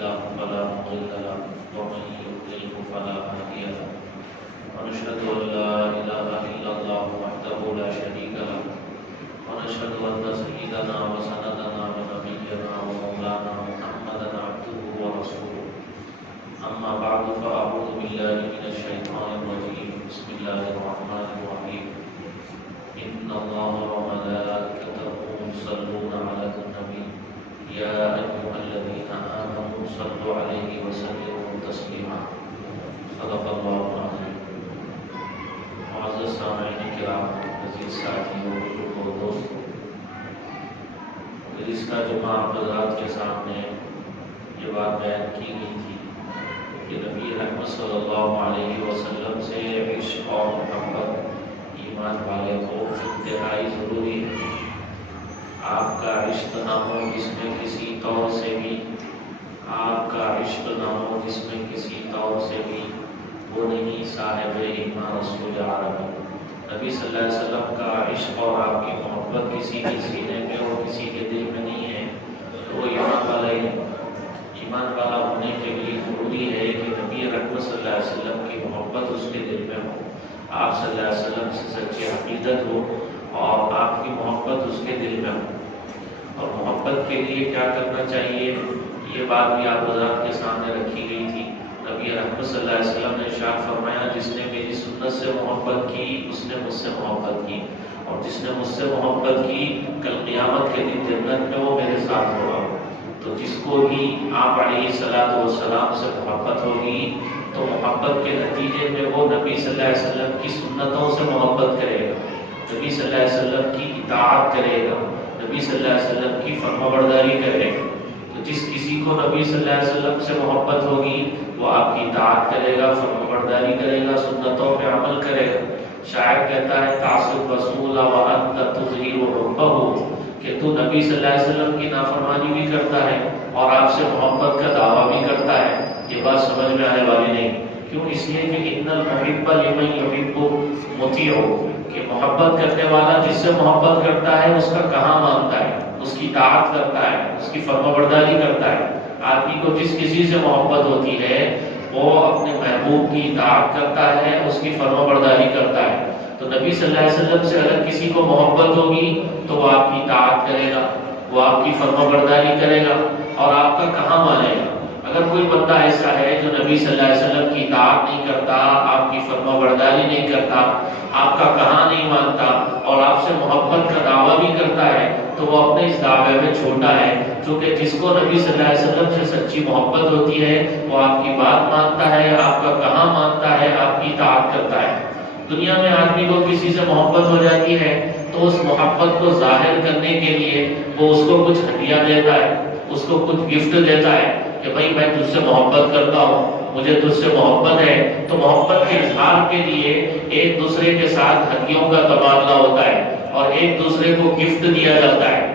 له فلا مضل له ومن يضلل فلا هادي له ونشهد أن لا إله إلا الله وحده لا شريك له ونشهد أن سيدنا وسندنا ونبينا ومولانا محمدا عبده ورسوله أما بعد فأعوذ بالله من الشيطان الرجيم بسم الله الرحمن الرحيم إن الله وملائكته يصلون على النبي يا أيها الذين آمنوا صلوا عليه وسلموا تسليما صدق الله العظيم. معزز سامعین کرام، عزیز ساتھیوں، بزرگوں اور دوستوں، اس کا جمعہ آپ حضرات کے سامنے یہ بات بیان کی گئی تھی کہ نبی رحمت صلی اللہ علیہ وسلم سے عشق اور محبت ایمان والے کو انتہائی ضروری ہے. آپ کا عشق نہ ہو جس میں کسی طور سے بھی وہ نہیں صاحب ایمان رسول عرب. نبی صلی اللہ علیہ وسلم کا عشق اور آپ کی محبت کسی کے سینے میں اور کسی کے دل میں نہیں ہے تو وہ ایمان والا ہی ہے. ایمان والا ہونے کے لیے ضروری ہے کہ نبی رحمت صلی اللہ علیہ وسلم کی محبت اس کے دل میں ہو، آپ صلی اللہ علیہ وسلم سے سچی عقیدت ہو اور آپ کی محبت اس کے دل میں ہو. اور محبت کے لیے کیا کرنا چاہیے، یہ بات بھی آپ حضرات کے سامنے رکھی گئی تھی. نبی رحمت صلی اللہ علیہ وسلم نے ارشاد فرمایا جس نے میری سنت سے محبت کی اس نے مجھ سے محبت کی، اور جس نے مجھ سے محبت کی کل قیامت کے دن جنت میں وہ میرے ساتھ ہوگا. تو جس کو بھی آپ علیہ الصلوۃ والسلام سے محبت ہوگی تو محبت کے نتیجے میں وہ نبی صلی اللہ علیہ وسلم کی سنتوں سے محبت کرے گا، نبی صلی اللہ علیہ وسلم کی اطاعت کرے گا، نبی صلی اللہ علیہ وسلم کی فرمانبرداری کرے گا. تو جس کسی کو نبی صلی اللہ علیہ وسلم سے محبت ہوگی وہ آپ کی اطاعت کرے گا، فرمانبرداری کرے گا، سنتوں پہ عمل کرے گا. شاعر کہتا ہے تعصب رسول وانت تظہر حبہ، کہ تو نبی صلی اللہ علیہ وسلم کی نافرمانی بھی کرتا ہے اور آپ سے محبت کا دعویٰ بھی کرتا ہے. یہ بات سمجھ میں آنے والی نہیں. کیوں؟ اس لیے کہ ان المحب لمن یحب مطیع، کہ محبت کرنے والا جس سے محبت کرتا ہے اس کا کہاں مانتا ہے، اس کی اطاعت کرتا ہے، اس کی فرمانبرداری کرتا ہے. آدمی کو جس کسی سے محبت ہوتی ہے وہ اپنے محبوب کی اطاعت کرتا ہے، اس کی فرمانبرداری کرتا ہے. تو نبی صلی اللہ علیہ وسلم سے اگر کسی کو محبت ہوگی تو وہ آپ کی اطاعت کرے گا، وہ آپ کی فرمانبرداری کرے گا اور آپ کا کہاں مانے گا. اگر کوئی بندہ ایسا ہے جو نبی صلی اللہ علیہ وسلم کی اطاعت نہیں کرتا، آپ کی فرمانبرداری نہیں کرتا، آپ کا کہاں نہیں مانتا اور آپ سے محبت کا دعویٰ بھی کرتا ہے تو وہ اپنے اس دعوے میں چھوٹا ہے. چونکہ جس کو نبی صلی اللہ علیہ وسلم سے سچی محبت ہوتی ہے وہ آپ کی بات مانتا ہے، آپ کا کہاں مانتا ہے، آپ کی اطاعت کرتا ہے. دنیا میں آدمی کو کسی سے محبت ہو جاتی ہے تو اس محبت کو ظاہر کرنے کے لیے وہ اس کو کچھ ہدیہ دیتا ہے، اس کو کچھ گفٹ دیتا ہے کہ بھائی میں تجھ سے محبت کرتا ہوں، مجھے تجھ سے محبت ہے. تو محبت کے اظہار کے لیے ایک دوسرے کے ساتھ ہدیوں کا تبادلہ ہوتا ہے اور ایک دوسرے کو گفٹ دیا جاتا ہے.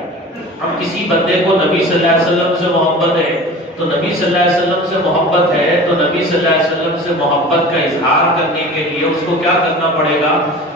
ہم کسی بندے کو نبی صلی اللہ علیہ وسلم سے محبت ہے تو نبی صلی اللہ علیہ وسلم سے محبت ہے تو نبی صلی اللہ علیہ وسلم سے محبت کا اظہار کرنے کے لیے اس کو کیا کرنا پڑے گا؟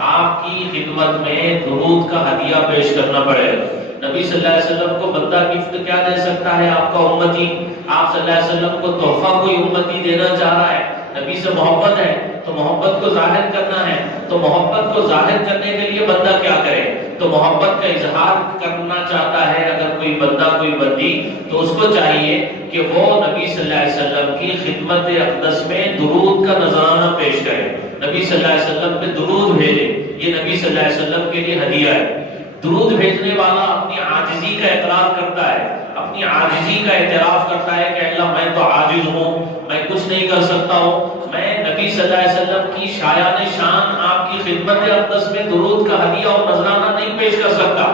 آپ کی خدمت میں درود کا ہدیہ پیش کرنا پڑے گا. نبی صلی اللہ علیہ وسلم کو بندہ گفٹ کیا دے سکتا ہے؟ آپ کا امتی. آپ صلی اللہ علیہ وسلم کو تحفہ کوئی امتی دینا چاہ رہا ہے، نبی سے محبت ہے تو محبت کو ظاہر کرنا ہے. تو محبت کو ظاہر کرنے کے لیے بندہ کیا کرے؟ تو محبت کا اظہار کرنا چاہتا ہے اگر کوئی بندہ کوئی بندی تو اس کو چاہیے کہ وہ نبی صلی اللہ علیہ وسلم کی خدمت اقدس میں درود کا نذرانہ پیش کرے، نبی صلی اللہ علیہ وسلم پہ درود بھیجے. یہ نبی صلی اللہ علیہ وسلم کے لیے ہدیہ ہے. درود بھیجنے والا اپنی عاجزی کا اقرار کرتا ہے، اپنی عاجزی کا اعتراف کرتا ہے کہ اللہ میں تو عاجز ہوں، میں کچھ نہیں کر سکتا ہوں، میں نبی صلی اللہ علیہ وسلم کی شایان شان آپ کی خدمت اقدس میں درود کا ہدیہ اور نذرانہ نہیں پیش کر سکتا.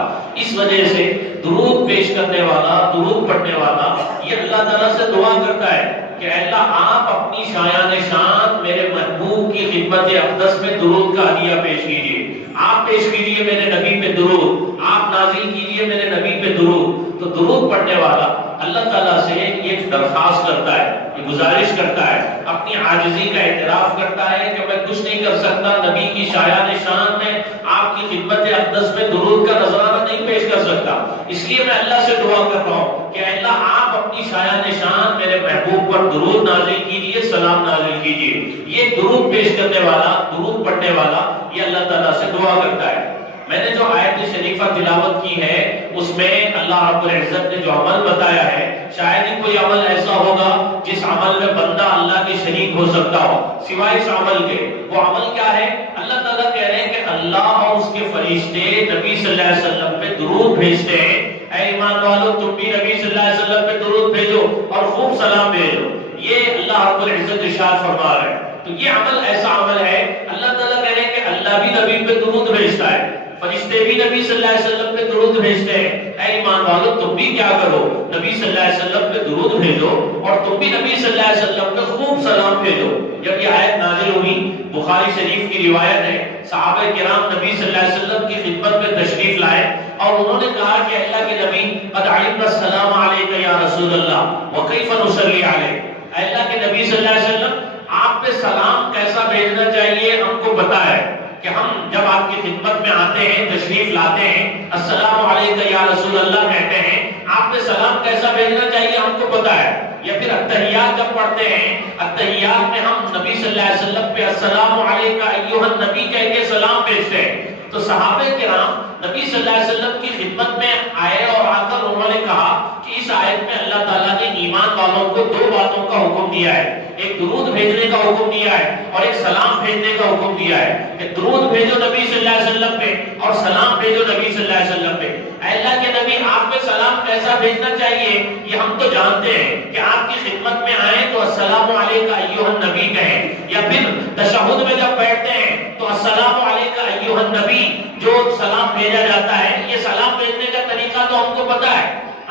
اس وجہ سے درود پیش کرنے والا، درود پڑھنے والا یہ اللہ تعالیٰ سے دعا کرتا ہے کہ اللہ آپ اپنی شایان شان میرے محبوب کی خدمت اقدس میں درود کا ہدیہ پیش کیجیے. آپ پیش کیجیے میرے نبی پہ درود، آپ نازل کیجیے میرے نبی پہ درود. تو درود پڑھنے والا اللہ تعالیٰ سے یہ درخواست کرتا ہے، یہ گزارش کرتا ہے، اپنی عاجزی کا اعتراف کرتا ہے کہ میں کچھ نہیں کر سکتا، نبی کی شایان شان میں آپ کی خدمت اقدس میں درود کا نذرانہ نہیں پیش کر سکتا. اس لیے میں اللہ سے دعا کر رہا ہوں کہ اللہ آپ اپنی شایان نشان میرے محبوب پر درود نازل کیجیے، سلام نازل کیجیے. یہ درود پیش کرنے والا، درود پڑھنے والا، یہ اللہ تعالیٰ سے دعا کرتا ہے. میں نے جو آیت شریفہ تلاوت کی ہے اس میں اللہ رب العزت نے جو عمل بتایا ہے، شاید ہی کوئی عمل ایسا ہوگا جس عمل میں بندہ اللہ کے شریک ہو سکتا ہو سوائے اس عمل کے. وہ عمل کیا ہے؟ اللہ تعالیٰ کہہ رہے ہیں کہ اللہ اور اس کے فرشتے نبی صلی اللہ علیہ وسلم پہ درود بھیجتے ہیں. اے ایمان والو، تم بھی نبی صلی اللہ علیہ وسلم پہ درود بھیجو اور خوب سلام بھیجو. یہ اللہ رب العزت ارشاد فرما رہا ہے. تو یہ عمل ایسا عمل ہے، اللہ تعالیٰ کہہ رہے ہیں کہ اللہ بھی نبی پہ درود بھیجتا ہے، فرشتے بھی نبی صلی اللہ علیہ وسلم پہ درود بھیجتے ہیں. اے ایمان والو، تم بھی کیا کرو؟ نبی صلی اللہ علیہ وسلم پہ درود بھیجو اور تم بھی نبی صلی اللہ علیہ وسلم پہ خوب سلام بھیجو. جب یہ آیت نازل ہوئی، بخاری شریف کی روایت ہے، صحابہ کرام نبی صلی اللہ علیہ وسلم کی خدمت میں تشریف لائے اور انہوں نے کہا کہ اللہ کے نبی، قد علمنا السلام علیک یا رسول اللہ وکیف نصلی علیک. اے اللہ کے نبی صلی اللہ علیہ وسلم، آپ پہ سلام کیسا بھیجنا چاہیے ہم کو پتا ہے کہ ہم جب آپ کی خدمت میں آتے ہیں، تشریف لاتے ہیں، السلام علیکم یا رسول اللہ کہتے ہیں، آپ پہ سلام کیسا بھیجنا چاہیے ہم کو پتا ہے. یا پھر التحیات جب پڑھتے ہیں، التحیات میں ہم نبی صلی اللہ علیہ وسلم پہ السلام علیکم ایھا النبی کہہ کے سلام بھیجتے ہیں. تو صحابہ کرام نبی صلی اللہ علیہ وسلم کی خدمت میں آئے اور آ کر انہوں نے کہا کہ اس آیت میں اللہ تعالیٰ نے ایمان والوں کو دو باتوں کا حکم دیا ہے. ایک درود بھیجنے کا حکم دیا ہے اور ایک سلام بھیجنے کا حکم دیا ہے کہ درود بھیجو نبی صلی اللہ علیہ وسلم پہ اور سلام بھیجو نبی صلی اللہ علیہ وسلم پہ. اے اللہ کے نبی، آپ پہ سلام کیسا بھیجنا چاہیے یہ ہم تو جانتے ہیں کہ آپ کی خدمت میں آئیں تو السلام علیکم ایھا النبی کہیں، یا پھر تشہد میں جب بیٹھتے ہیں تو السلام علیکم ایھا النبی جو سلام بھیجا جاتا ہے. یہ سلام بھیجنے کا طریقہ تو ہم کو پتا ہے.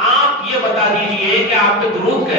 آپ یہ بتا دیجئے کہ آپ پہ درود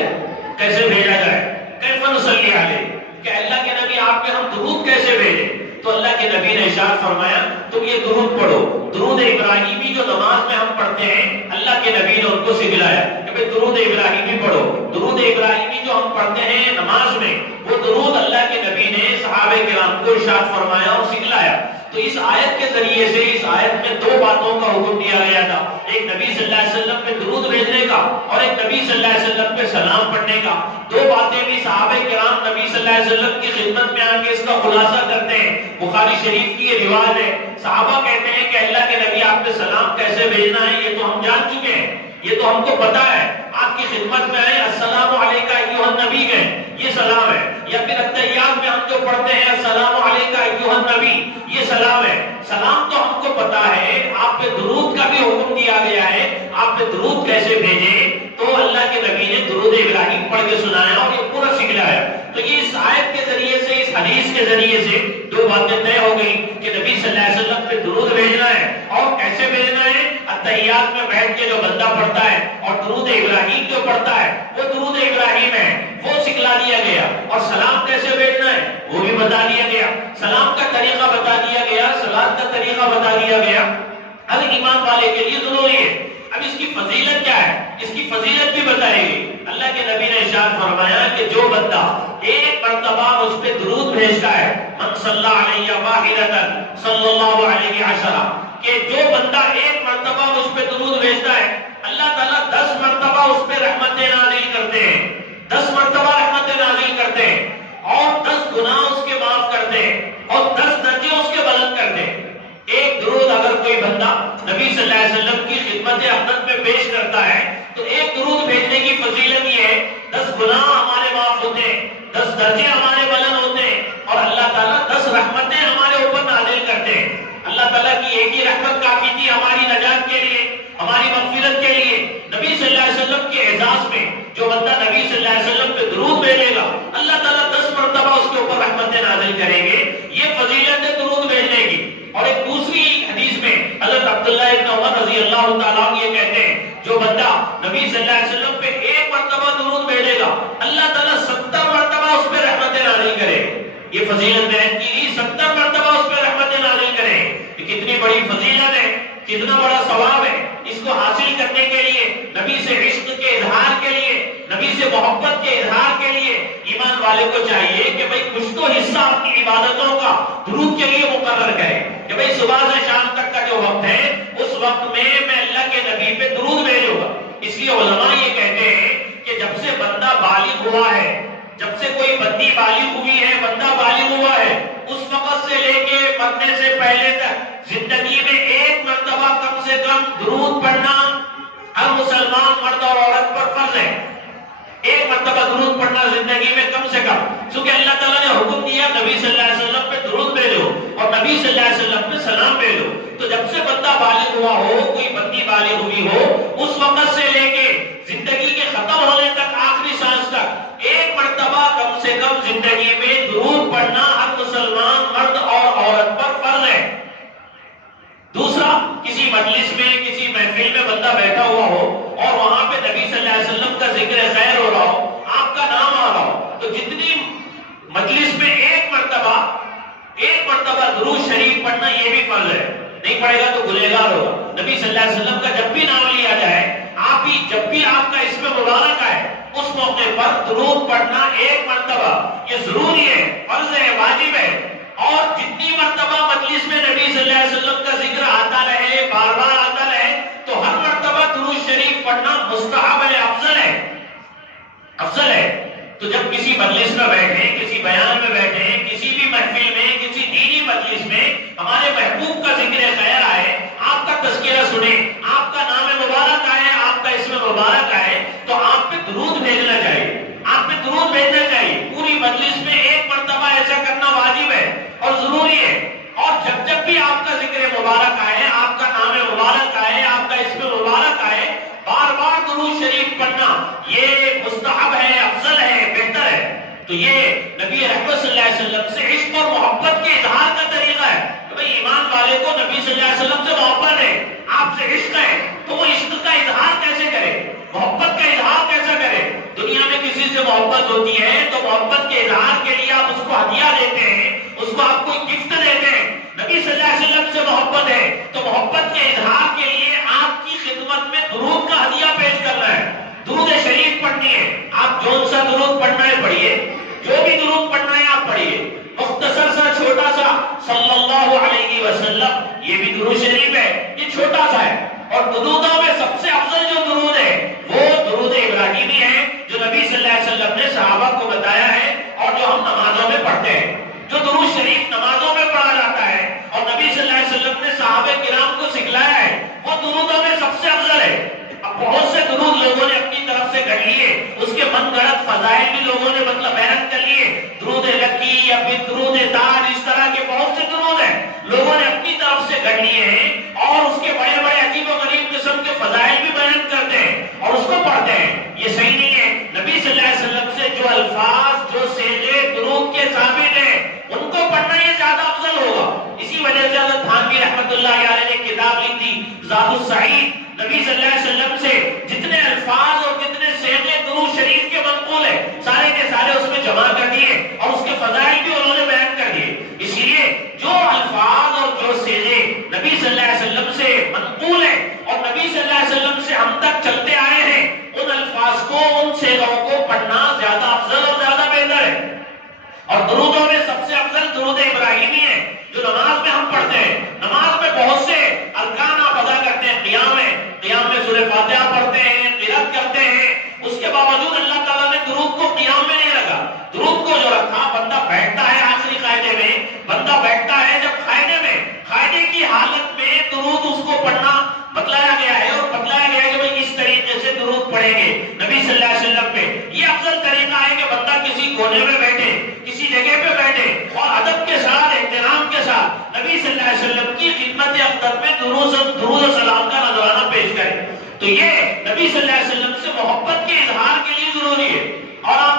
کیسے بھیجا جائے. کیف نصلی علیہ، کہ اللہ کے نبی آپ پہ ہم درود کیسے بھیجیں؟ تو اللہ کے نبی نے ارشاد فرمایا تم یہ درود پڑھو. درود ابراہیمی جو نماز میں ہم پڑھتے ہیں، اللہ کے نبی نے ان کو سکھلایا کہ بھئی درود ابراہیمی پڑھو. درود ابراہیمی جو ہم پڑھتے ہیں نماز میں، وہ درود اللہ کے نبی نے صحابہ کرام کو ارشاد فرمایا اور سکھلایا. تو اس آیت کے ذریعے سے اس آیت میں دو باتوں کا حکم دیا گیا تھا، ایک نبی صلی اللہ علیہ وسلم پہ درود بھیجنے کا اور ایک نبی صلی اللہ علیہ وسلم پہ سلام پڑھنے کا. دو باتیں بھی صحابہ کرام نبی صلی اللہ علیہ وسلم کی خدمت میں آ کے اس کا خلاصہ کرتے ہیں. بخاری شریف کی یہ روایت ہے، صحابہ کہتے ہیں کہ اللہ کے نبی آپ پہ سلام کیسے بھیجنا ہے یہ تو ہم جان چکے ہیں، یہ تو ہم کو پتا ہے. آپ کی خدمت میں آئے السلام علیکم ایھا النبی کہیں، یہ سلام ہے. یا پھر التحیات میں ہم جو پڑھتے ہیں السلام علیکم ایھا النبی، یہ سلام ہے. سلام تو ہم کو پتا ہے، آپ پہ درود کا بھی حکم دیا گیا ہے. آپ پہ درود کیسے بھیجیں؟ تو اللہ کے نبی نے درود ابراہیم پڑھ کے سنایا اور یہ پورا سکھلایا. تو یہ اس آیت کے ذریعے سے، اس حدیث کے ذریعے سے دو باتیں طے ہو گئی کہ نبی صلی اللہ علیہ وسلم پہ درود بھیجنا ہے اور کیسے بھیجنا ہے. التحیات میں بیٹھ کے جو بندہ پڑھتا ہے اور درود ابراہیم جو پڑھتا ہے وہ درود ابراہیم ہے، وہ سکھلا دیا گیا. اور سلام کیسے بھیجنا ہے وہ بھی بتا دیا گیا، سلام کا طریقہ بتا دیا گیا، صلات کا طریقہ بتا دیا گیا. ہر ایمان والے کے لیے ضروری ہے. اب اس کی فضیلت کیا ہے؟ اس کی فضیلت بھی بتائے گی. اللہ کے نبی نے ارشاد فرمایا کہ جو بندہ ایک مرتبہ اس پہ درود بھیجتا ہے، من صلی علیہ واحدۃ صلی اللہ علیہ عشرہ، کہ جو بندہ ایک مرتبہ اس پہ درود بھیجتا ہے، اللہ تعالیٰ 10 مرتبہ اس پہ رحمتیں نازل کرتے ہیں. 10 مرتبہ رحمتیں نازل کرتے ہیں اور 10 گناہ اس کے معاف کرتے ہیں اور 10 درجے اس کے بلند کرتے ہیں. ایک درود اگر کوئی بندہ نبی صلی اللہ علیہ وسلم کی خدمت اقدس میں پیش کرتا ہے تو ایک درود بھیجنے کی فضیلت یہ ہے 10 گناہ ہمارے معاف ہوتے ہیں، 10 درجے ہمارے بلند ہوتے ہیں اور اللہ تعالیٰ 10 رحمتیں ہمارے اوپر نازل کرتے ہیں. اللہ تعالیٰ کی ایک ہی رحمت کافی تھی ہماری نجات کے لیے، ہماری مغفرت کے لیے. نبی صلی اللہ علیہ وسلم کے اعزاز میں جو بندہ نبی صلی اللہ علیہ وسلم پہ درود بھیجے گا، اللہ تعالیٰ 10 مرتبہ اس کے اوپر رحمتیں نازل کریں گے. یہ فضیلت ہے درود بھیجنے کی. اور ایک دوسری حدیث میں حضرت عبداللہ ابن عمر رضی اللہ تعالیٰ عنہ یہ کہتے ہیں جو بندہ نبی صلی اللہ علیہ وسلم پہ ایک مرتبہ درود بھیجے گا، اللہ تعالیٰ 70 مرتبہ اس پہ رحمتیں نازل کرے. یہ فضیلت بیان کی 70 مرتبہ اس پہ رحمتیں نازل کرے. یہ کتنی بڑی فضیلت ہے، کتنا بڑا ثواب ہے. اس کو حاصل کرنے کے لیے، نبی سے عشق کے اظہار کے لیے، نبی سے محبت کے اظہار کے لیے ایمان والے کو چاہیے کہ بھئی کچھ تو حصہ اپنی عبادتوں کا درود کے لیے مقرر کرے کہ بھئی صبح سے شام تک کا جو وقت ہے اس وقت میں اللہ کے نبی پہ درود بھیجوں گا. اس لیے علماء یہ کہتے ہیں کہ جب سے بندہ بالغ ہوا ہے، جب سے کوئی بندی بالغ ہوئی ہے، بندہ بالغ ہوا ہے، اس وقت سے لے کے مرنے سے پہلے تک زندگی میں ایک مرتبہ کم سے کم درود پڑھنا ہر مسلمان مرد اور عورت پر فرض ہے. ایک مرتبہ درود پڑھنا زندگی میں کم سے کم، کیونکہ اللہ تعالیٰ نے حکم دیا نبی صلی اللہ علیہ وسلم پہ درود بھیجو اور نبی صلی اللہ علیہ وسلم پہ سلام بھیجو. تو جب سے بندہ بالغ ہوا ہو، کوئی بندی بالغ ہوئی ہو، اس وقت سے لے کے زندگی کے ختم ہونے تک، آخری سانس تک ایک مرتبہ کم سے کم زندگی میں درود پڑھنا ہر مسلمان مرد اور عورت پر فرض ہے. دوسرا، کسی مجلس میں، کسی محفل میں بندہ بیٹھا ہوا ہو اور وہاں پہ نبی صلی اللہ علیہ وسلم کا ذکر خیر ہو رہا ہو، آپ کا نام آ رہا ہو، تو جتنی مجلس میں ایک مرتبہ درود شریف پڑھنا یہ بھی فرض ہے. نہیں پڑھے گا تو گنہگار ہوگا. نبی صلی اللہ علیہ وسلم کا جب بھی نام لیا جائے، جب بھی آپ کا اسم مبارک آئے، اس موقع پر درود پڑھنا ایک مرتبہ یہ ضروری ہے، فرض ہے، واجب ہے. اور جتنی مرتبہ مجلس میں نبی صلی اللہ علیہ وسلم کا ذکر آتا رہے، بار بار آتا رہے، تو ہر مرتبہ درود شریف پڑھنا مستحب ہے، افضل ہے. تو جب کسی مجلس میں بیٹھیں، کسی بیان میں بیٹھیں، کسی بھی محفل میں، کسی دینی مجلس میں ہمارے محبوب کا ذکر خیر آئے، آپ کا تذکرہ سنیں، آپ کا نام مبارک آئے، آپ کا اسم مبارک آئے، تو آپ پہ درود بھیجنا چاہیے، آپ پہ درود بھیجنا چاہیے. پوری مجلس میں ایک مرتبہ ایسا کرنا واجب ہے اور ضروری ہے. اور جب بھی آپ کا ذکر مبارک آئے، آپ کا نام مبارک آئے، آپ کا اسم مبارک آئے، بار بار درود شریف پڑھنا یہ مستحب ہے، افضل ہے، بہتر ہے. تو یہ نبی رحمت صلی اللہ علیہ وسلم سے عشق اور محبت کے اظہار کا طریقہ ہے کہ بھئی ایمان والے کو نبی صلی اللہ علیہ وسلم سے محبت ہے، آپ سے عشق ہے، تو وہ عشق کا اظہار کیسے کرے، محبت کا اظہار کیسا کرے. دنیا میں کسی سے محبت ہوتی ہے تو محبت کے اظہار کے لیے آپ اس کو ہدیہ دیتے ہیں، اس کو آپ کوئی گفٹ دیتے ہیں. نبی صلی اللہ علیہ وسلم سے محبت ہے تو محبت کے اظہار کے لیے آپ کی خدمت میں درود کا ہدیہ پیش کرنا ہے، درود شریف پڑھنی ہے. آپ جون سا درود پڑھنا ہے پڑھیے، جو بھی درود پڑھنا ہے آپ پڑھیے، مختصر سا چھوٹا سا صلی اللہ علیہ وسلم، یہ بھی درود شریف ہے، یہ چھوٹا سا ہے. اور درودوں میں سب سے افضل جو درود ہے وہ درود ابراہیمی ہے، جو نبی صلی اللہ علیہ وسلم نے صحابہ کو بتایا ہے اور جو ہم نمازوں میں پڑھتے ہیں. جو درود شریف نمازوں میں پڑھا جاتا ہے اور نبی صلی اللہ علیہ وسلم نے صحابہ کرام کو سکھلایا ہے، وہ درودوں میں سب سے افضل ہے. اب بہت سے درود لوگوں نے اپنی طرف سے گھڑ لیے، اس کے من گھڑت فضائل بھی لوگوں نے بیان کر لیے، درود لکی یا پھر درود تاج، اس طرح کے بہت سے درود ہیں لوگوں نے اپنی طرف سے گھڑ لیے ہیں اور اس کے بڑے بڑے عجیب و غریب قسم کے فضائل بھی بیان کرتے ہیں اور اس کو پڑھتے ہیں. یہ صحیح نہیں ہے. نبی صلی اللہ علیہ وسلم سے جو الفاظ، جو صیغے درود کے ثابت ہیں، ان کو پڑھنا یہ زیادہ افضل ہوگا. اسی وجہ سے حضرت تھانوی رحمۃ اللہ علیہ نے کتاب لکھی زاد السعید. نبی صلی اللہ علیہ وسلم سے جتنے الفاظ اور جتنے صیغے درود شریف کے منقول ہیں، سارے کے سارے اس میں جمع کر دیے اور اس کے فضائل بھی انہوں نے بیان کر دیے. اس لیے جو الفاظ اور جو صیغے نبی صلی اللہ علیہ وسلم سے منقول ہیں اور نبی صلی اللہ علیہ وسلم سے ہم تک چلتے آئے ہیں، ان الفاظ کو، ان صیغوں کو پڑھنا زیادہ افضل اور زیادہ بہتر ہے. اور درودوں میں سب سے افضل درود ابراہیمی ہے جو نماز میں ہم پڑھتے ہیں. نماز میں بہت سے ارکان آپ ادا کرتے ہیں. قیام میں سورہ فاتحہ پڑھتے ہیں، قرات کرتے ہیں، اس کے باوجود اللہ تعالیٰ نے درود کو قیام میں نہیں رکھا. درود کو جو رکھا، بندہ بیٹھتا ہے آخری قاعدے میں، بندہ بیٹھتا ہے جب قاعدے کی حالت میں درود اس کو پڑھنا بتلایا گیا ہے اور بتلایا گیا ہے کہ بھئی اس طریقے سے درود پڑھیں گے نبی صلی اللہ علیہ وسلم پہ. یہ افضل طریقہ ہے کہ بندہ کسی کونے میں بیٹھے، کسی جگہ پہ بیٹھے اور ادب کے ساتھ، احترام کے ساتھ نبی صلی اللہ علیہ وسلم کی خدمت اقدس میں درود و سلام کا نذرانہ پیش کرے. تو یہ نبی صلی اللہ علیہ وسلم سے محبت کے اظہار کے لیے ضروری ہے. اور آپ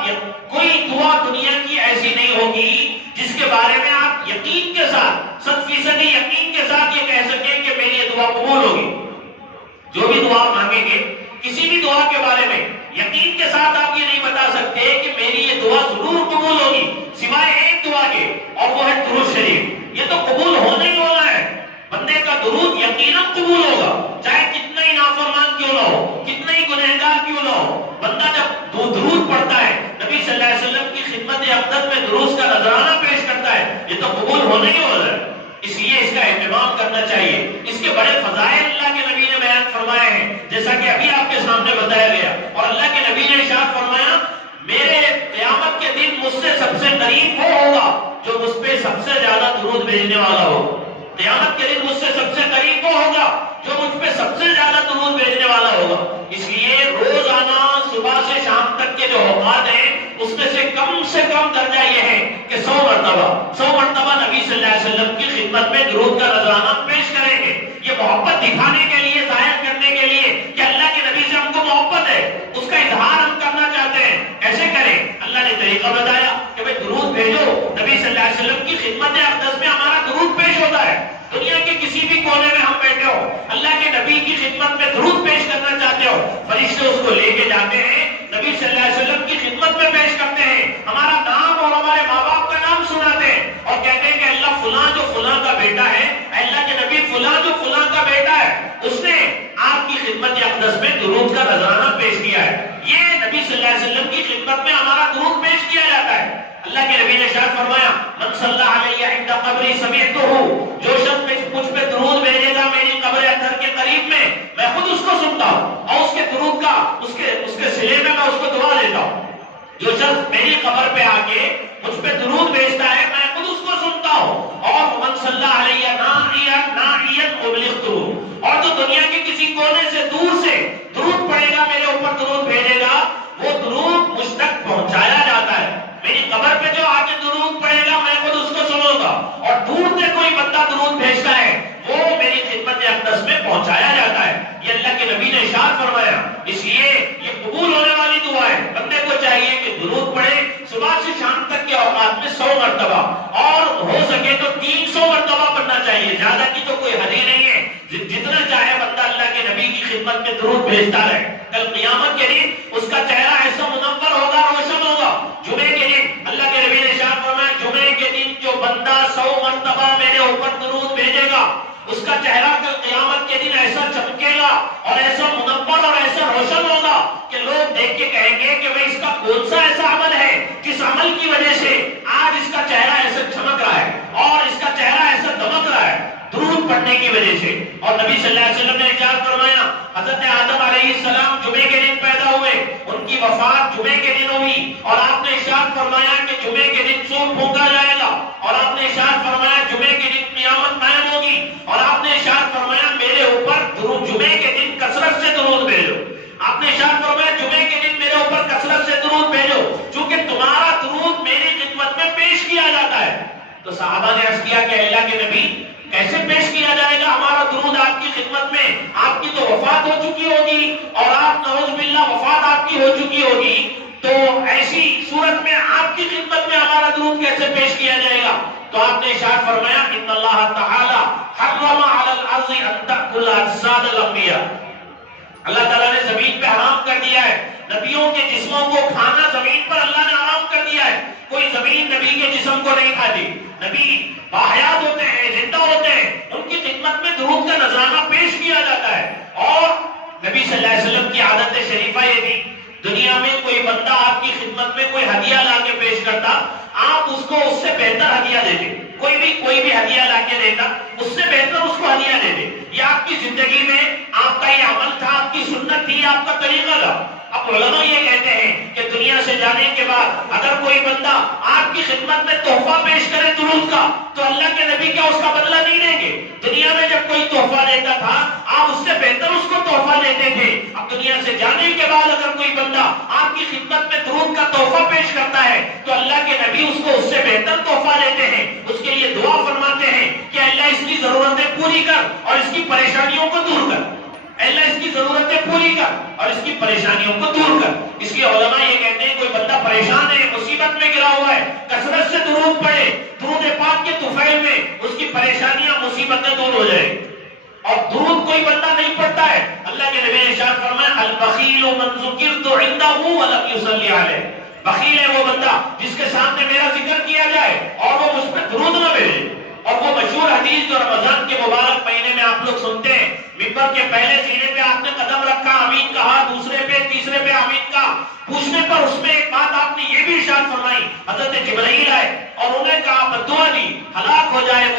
کوئی دعا دنیا کی ایسی نہیں ہوگی جس کے بارے میں آپ یقین کے ساتھ، 100% یقین کے ساتھ یہ کہہ سکیں کہ میری یہ دعا قبول ہوگی. جو بھی دعا مانگیں گے، کسی بھی دعا کے بارے میں یقین کے ساتھ آپ یہ نہیں بتا سکتے کہ میری یہ دعا ضرور قبول ہوگی، سوائے ایک دعا کے، اور وہ ہے درود شریف. یہ تو قبول ہونا ہی ہونا ہے. بندے کا درود یقیناً قبول ہوگا، چاہے کتنا ہی نافرمان کیوں نہ ہو، کتنا ہی گنہگار کیوں نہ ہو. بندہ جب درود پڑھتا ہے، نبی صلی اللہ علیہ وسلم کی خدمت جلوس کا نذرانہ پیش کرتا ہے، یہ تو قبول ہونا ہی ہو رہا ہے، اس لیے اس کا اہتمام کرنا چاہیے۔ اس کے بڑے فضائل اللہ کے نبی نے بیان فرمائے ہیں، جیسا کہ ابھی آپ کے سامنے بتایا گیا، اور اللہ کے نبی نے ارشاد فرمایا میرے قیامت کے دن مجھ سے سب سے قریب وہ ہوگا جو مجھ پہ سب سے زیادہ درود بھیجنے والا ہو۔ قیامت کے دن مجھ سے سب سے قریب وہ ہوگا جو مجھ پہ سب سے زیادہ درود بھیجنے والا ہوگا۔ اس لیے روزانہ صبح سے شام تک کے جو اوقات ہیں اس میں سے کم درجہ یہ ہے کہ 100 مرتبہ نبی صلی اللہ علیہ وسلم کی خدمت میں درود کا نذرانہ پیش کریں گے۔ یہ محبت دکھانے کے لیے، ظاہر کرنے کے لیے کہ اللہ کے نبی سے ہم کو محبت ہے، اس کا اظہار ہم کرنا چاہتے ہیں، ایسے کریں۔ اللہ نے طریقہ بتایا کہ بھئی درود بھیجو، نبی صلی اللہ علیہ وسلم کی خدمت اقدس میں ہمارا درود پیش ہوتا ہے۔ دنیا کے کسی بھی کونے میں ہم بیٹھے ہو، اللہ کے نبی کی خدمت میں درود پیش کرنا چاہتے ہو، فرشتے اس کو لے کے جاتے ہیں، نبی صلی اللہ علیہ وسلم کی خدمت میں پیش کرتے ہیں، ہمارا نام اور ہمارے ماں باپ کا نام سناتے ہیں اور کہتے ہیں کہ اللہ فلاں جو فلاں کا بیٹا ہے، اللہ کے نبی فلاں جو فلاں کا بیٹا ہے، اس نے آپ کی خدمت اقدس میں درود کا نذرانہ پیش کیا ہے۔ یہ نبی صلی اللہ علیہ وسلم کی خدمت میں ہمارا درود پیش کیا جاتا ہے۔ اللہ کے نبی نے ارشاد فرمایا من صلی علیہ عند قبری سمعتہ، جو شخص مجھ پہ درود بھیجے گا میری قبر اطہر کے قریب میں خود اس کو سنتا ہوں اور اس کے درود کا اس کے صلے میں اس کو دعا دیتا ہوں۔ جو شخص میری قبر پہ آ کے مجھ پہ درود بھیجتا ہے میں خود اس کو سنتا ہوں، اور من صلی علیہ ناعیا مبلغتہ، اور جو دنیا کے کسی کونے سے دور سے درود پڑے گا، میرے اوپر درود بھیجے گا، وہ درود مجھ تک پہنچایا جاتا ہے۔ میری قبر پہ جو آ کے درود پڑے گا میں خود اس کو سنوں گا، اور دور سے کوئی بندہ درود بھیجتا ہے وہ میری خدمت اقدس میں پہنچایا جاتا ہے۔ یہ اللہ کے نبی نے ارشاد فرمایا، اس لیے یہ قبول ہونے والی دعا ہے۔ بندے کو چاہیے کہ درود پڑھے صبح سے شام تک کے اوقات میں 100 مرتبہ، اور ہو سکے تو 300 مرتبہ پڑھنا چاہیے، زیادہ کی تو کوئی حد ہی نہیں ہے، جتنا چاہے بندہ اللہ کے نبی کی خدمت میں درود بھیجتا رہے۔ کل قیامت کے دن اس کا چہرہ ایسا منور ہوگا، روشن ہوگا۔ جمعے کے دن اللہ کے نبی نے ارشاد فرمایا جمعے کے دن جو بندہ 100 مرتبہ میرے اوپر درود بھیجے گا اس کا چہرہ کل قیامت کے دن ایسا چمکے گا اور ایسا منور اور ایسا روشن ہوگا کہ لوگ دیکھ کے کہیں گے کہ بھئی اس کا کون سا ایسا عمل ہے جس عمل کی وجہ سے آج اس کا چہرہ ایسا چمک رہا ہے اور اس کا چہرہ ایسا دمک رہا ہے، درود پڑھنے کی وجہ سے۔ اور نبی صلی اللہ علیہ وسلم نے ارشاد فرمایا حضرت آدم علیہ السلام جمعے کے دن پیدا ہوئے، ان کی وفات جمعے کے دن ہوئی، اور آپ نے ارشاد فرمایا کہ جمعے کے دن سور پھونکا جائے گا، اور آپ نے ارشاد فرمایا جمعے کے دن قیامت قائم ہوگی، اور آپ نے ارشاد فرمایا میرے اوپر درود جمعے کے دن کثرت سے درود بھیجو۔ آپ نے ارشاد فرمایا جمعے کے دن میرے اوپر کثرت سے درود بھیجو چونکہ تمہارا درود میری خدمت میں پیش کیا جاتا ہے۔ تو صحابہ نے عرض کیا کہ اللہ کے نبی کیسے پیش کیا جائے گا ہمارا درود آپ کی خدمت میں؟ آپ کی تو وفات ہو چکی ہوگی اور آپ نعوذ باللہ وفات آپ کی ہو چکی ہوگی، تو ایسی صورت میں آپ کی خدمت میں ہمارا درود کیسے پیش کیا جائے گا؟ تو آپ نے ارشاد فرمایا ان اللہ تعالی حرم علی الارض ان تأکل اجساد الانبیاء، اللہ تعالیٰ نے زمین پہ حرام کر دیا ہے نبیوں کے جسموں کو کھانا، زمین پر اللہ نے حرام کر دیا ہے، کوئی زمین نبی کے جسم کو نہیں کھاتی۔ نبی باحیات ہوتے ہیں، زندہ ہوتے ہیں، ان کی خدمت میں درود کا نذرانہ پیش کیا جاتا ہے۔ اور نبی صلی اللہ علیہ وسلم کی عادت شریفہ یہ تھی، دنیا میں کوئی بندہ آپ کی خدمت میں کوئی ہدیہ لا کے پیش کرتا، آپ اس کو اس سے بہتر ہدیہ دیتے، کوئی بھی ہدیہ لا کے دیتا اس سے بہتر اس کو ہدیہ دیتے۔ یہ آپ کی زندگی میں آپ کا یہ عمل تھا، آپ کی سنت تھی، آپ کا طریقہ تھا۔ اب علماء یہ کہتے ہیں کہ دنیا سے جانے کے بعد اگر کوئی بندہ آپ کی خدمت میں تحفہ پیش کرے درود کا تو اللہ کے نبی کیا اس کا بدلہ نہیں دیں گے؟ دنیا میں جب کوئی تحفہ دیتا تھا آپ اس سے بہتر اس کو تحفہ دیتے تھے، اب دنیا سے جانے کے بعد اگر کوئی بندہ آپ کی خدمت میں درود کا تحفہ پیش کرتا ہے تو اللہ کے نبی اس کو اس سے بہتر تحفہ دیتے ہیں، اس کے لیے دعا فرماتے ہیں کہ اللہ اس کی ضرورتیں پوری کر اور اس کی پریشانیوں کو دور کر، اللہ اس کی ضرورتیں پوری کر اور اس کی پریشانیوں کو دور کر۔ اس لیے علماء یہ کہتے ہیں کوئی بندہ پریشان ہے، مصیبت میں گرا ہوا ہے، کثرت سے درود پڑھے، درود پاک کے طفیل میں اس کی پریشانیاں مصیبتیں دور ہو جائیں۔ اور درود کوئی بندہ نہیں پڑھتا ہے، اللہ کے نبی نے ارشاد فرمایا البخیل من ذکرت عنده ولم يصلی علیہ، بخیل ہے وہ بندہ جس کے سامنے میرا ذکر کیا جائے اور وہ مجھ پہ درود نہ بھیجے۔ اور وہ مشہور حدیث جو رمضان کے مبارک مہینے میں آپ لوگ سنتے ہیں، ممبر کے پہلے سینے پہ آپ نے قدم رکھا، آمین کہا، دوسرے پہ تیسرے پہ آمین کہا، پوچھنے پر اس میں ایک بات آپ نے یہ بھی ارشاد فرمائی، حضرت جبرائیل آئے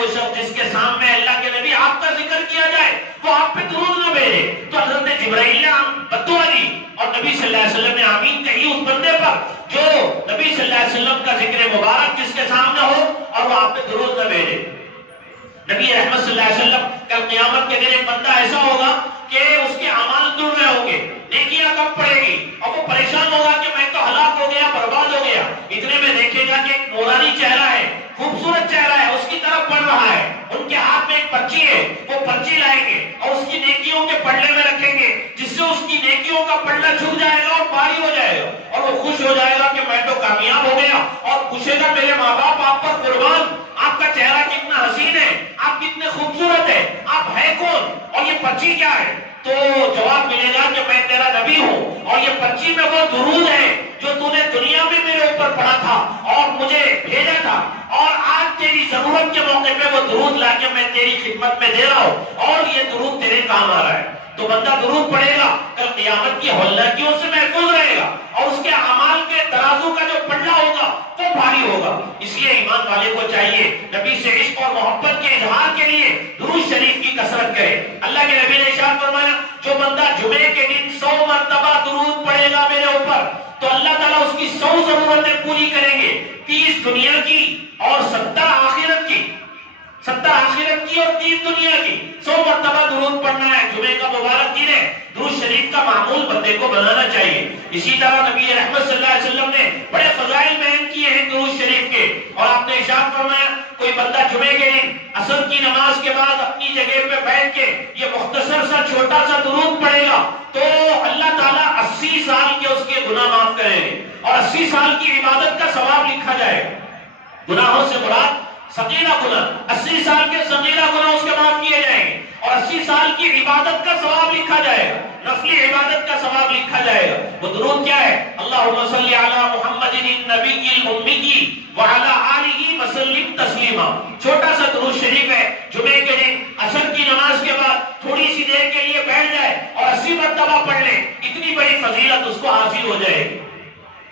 وہ شخص جس کے سامنے اللہ کے نبی آپ کا ذکر کیا جائے وہ آپ پہ درود نہ بھیجے. تو حضرت جبرائیل نے بدعا دی اور نبی صلی اللہ علیہ وسلم نے آمین کہی اس بندے پر جو نبی صلی اللہ علیہ وسلم کا ذکر مبارک جس کے سامنے ہو اور وہ آپ پہ درود نہ بھیجے. نبی رحمت صلی اللہ علیہ وسلم کل قیامت کے دن ایک بندہ ایسا ہوگا کہ اس کے اعمال گر رہے ہوں گے, نیکیاں کم پڑے گی اور وہ پریشان ہوگا کہ میں تو ہلاک ہو گیا, برباد ہو گیا. اتنے میں دیکھے گا کہ ایک نورانی چہرہ ہے, خوبصورت چہرہ ہے, اس کی طرف بڑھ رہا ہے. ان کے ہاتھ میں ایک پرچی ہے, وہ پرچی لائیں گے اور اس کی نیکیوں کے پلڑے میں رکھیں گے جس سے اس کی نیکیوں کا پلڑا جھک جائے گا اور بھاری ہو جائے گا اور وہ خوش ہو جائے گا کہ میں تو کامیاب ہو گیا اور پوچھے گا میرے ماں باپ آپ پر قربان, آپ کا چہرہ کتنا حسین ہے, آپ کتنے خوبصورت ہے, آپ ہے کون اور یہ پرچی کیا ہے؟ تو جواب ملے گا کہ میں تیرا نبی ہوں اور یہ پرچی میں وہ درود ہے جو تو نے دنیا میں میرے اوپر پڑھا تھا اور مجھے بھیجا تھا, اور آج تیری ضرورت کے موقع پہ وہ درود لا کے میں تیری خدمت میں دے رہا ہوں اور یہ درود تیرے کام آ رہا ہے. تو بندہ درود پڑھے گا, کل قیامت کی ہولناکیوں سے محفوظ رہے گا اور اس کے اعمال کے ترازو کا جو پلڑا ہوگا وہ بھاری ہوگا. اس لیے ایمان والے کو چاہیے نبی سے عشق اور محبت کے اظہار کے لیے درود شریف کی کثرت کرے. اللہ کے نبی نے ارشاد فرمایا جو بندہ جمعے کے دن 100 مرتبہ درود پڑھے گا میرے اوپر تو اللہ تعالیٰ اس کی 100 ضرورتیں پوری کریں گے, 30 دنیا کی اور 70 آخرت کی. 70 آخرت کی اور 30 دنیا کی. 100 مرتبہ درود پڑھنا ہے. جمعے کا مبارک دن ہے, درود شریف کا معمول بندے کو بنانا چاہیے. اسی طرح نبی رحمت صلی اللہ علیہ وسلم نے بڑے فضائل بیان کیے ہیں درود شریف کے, اور آپ نے ارشاد فرمایا کوئی بندہ جمعے کے دن عصر کی نماز کے بعد اپنی جگہ پہ بیٹھ کے یہ مختصر سا چھوٹا سا درود پڑھے گا تو اللہ تعالیٰ 80 سال کے اس کے گناہ معاف کریں گے اور 80 سال کی عبادت کا ثواب لکھا جائے گا. گناہوں سے مراد صغیرہ گناہ, 80 سال کے صغیرہ گناہ اس کے معاف کیے جائیں گے اور 80 سال کی عبادت کا ثواب لکھا جائے گا, نفلی عبادت کا ثواب لکھا جائے گا. وہ درود کیا ہے؟ اللہم صلی علی محمد النبی الامی وعلی آلہ وسلم تسلیما. چھوٹا سا درود شریف ہے, جمعے کے دن عصر کی نماز کے بعد تھوڑی سی دیر کے لیے بیٹھ جائے اور 80 مرتبہ پڑھ لے, اتنی بڑی فضیلت اس کو حاصل ہو جائے گی.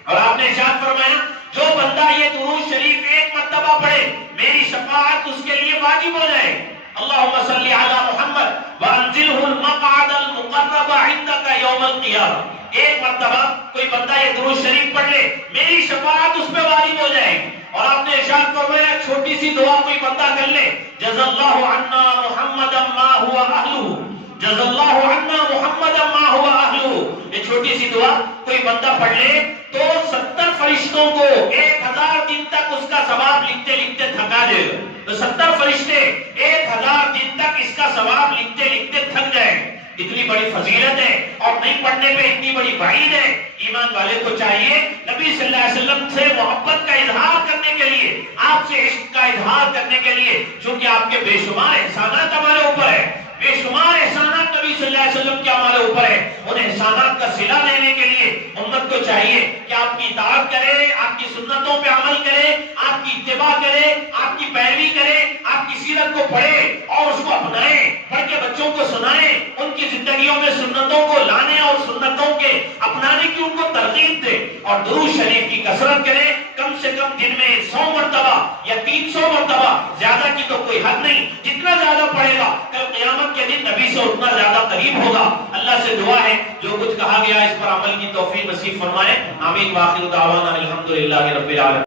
اور آپ نے ارشاد فرمایا جو بندہ یہ درود شریف 1 مرتبہ پڑھے میری شفاعت اس کے لیے واجب ہو جائے. اللہم صلی علی محمد وانزلہ المقعد المقرب عندک یوم القیامہ. 1 مرتبہ کوئی بندہ یہ درود شریف پڑھ لے میری شفاعت اس پہ واجب ہو جائے گی. اور آپ نے ارشاد فرمایا چھوٹی سی دعا کوئی بندہ کر لے, جزا اللہ عنا محمد ما هو اہلہ, جزا اللہ عنا محمد ما هو اہلہ. یہ چھوٹی سی دعا کوئی بندہ پڑھ لے تو 70 فرشتوں کو 1000 دن تک اس کا ثواب لکھتے لکھتے تھکا دے گا. تو 70 فرشتے 1000 دن تک اس کا ثواب لکھتے لکھتے تھک جائیں. اتنی بڑی فضیلت ہے اور نہیں پڑھنے پہ اتنی بڑی وعید ہے. ایمان والے کو چاہیے نبی صلی اللہ علیہ وسلم سے محبت کا اظہار کرنے کے لیے, آپ سے عشق کا اظہار کرنے کے لیے, چونکہ آپ کے بے شمار احسانات ہمارے اوپر ہے, بے شمار احسانات نبی صلی اللہ علیہ وسلم کے ہمارے اوپر ہے. ان احسانات کا صلہ لینے کے لیے امت کو چاہیے کہ آپ کی اطاعت کرے, آپ کی سنتوں پہ عمل کرے, آپ کی اتباع کرے, آپ کی پیروی کرے, آپ کی سیرت کو پڑھے اور اس کو اپنائیں, پڑھ کے بچوں کو سنائیں, ان کی زندگیوں میں سنتوں کو لانے اور سنتوں کے اپنانے کی ان کو ترغیب دے, اور درود شریف کی کثرت کریں. کم سے کم دن میں 100 مرتبہ یا 300 مرتبہ, زیادہ کی تو کوئی حد نہیں, جتنا زیادہ پڑھے گا کل قیامت کے دن نبی سے اتنا زیادہ قریب ہوگا. اللہ سے دعا ہے جو کچھ کہا گیا اس پر عمل کی توفیق نصیب فرمائے. آمین. واخر دعوانا الحمدللہ رب العالمین.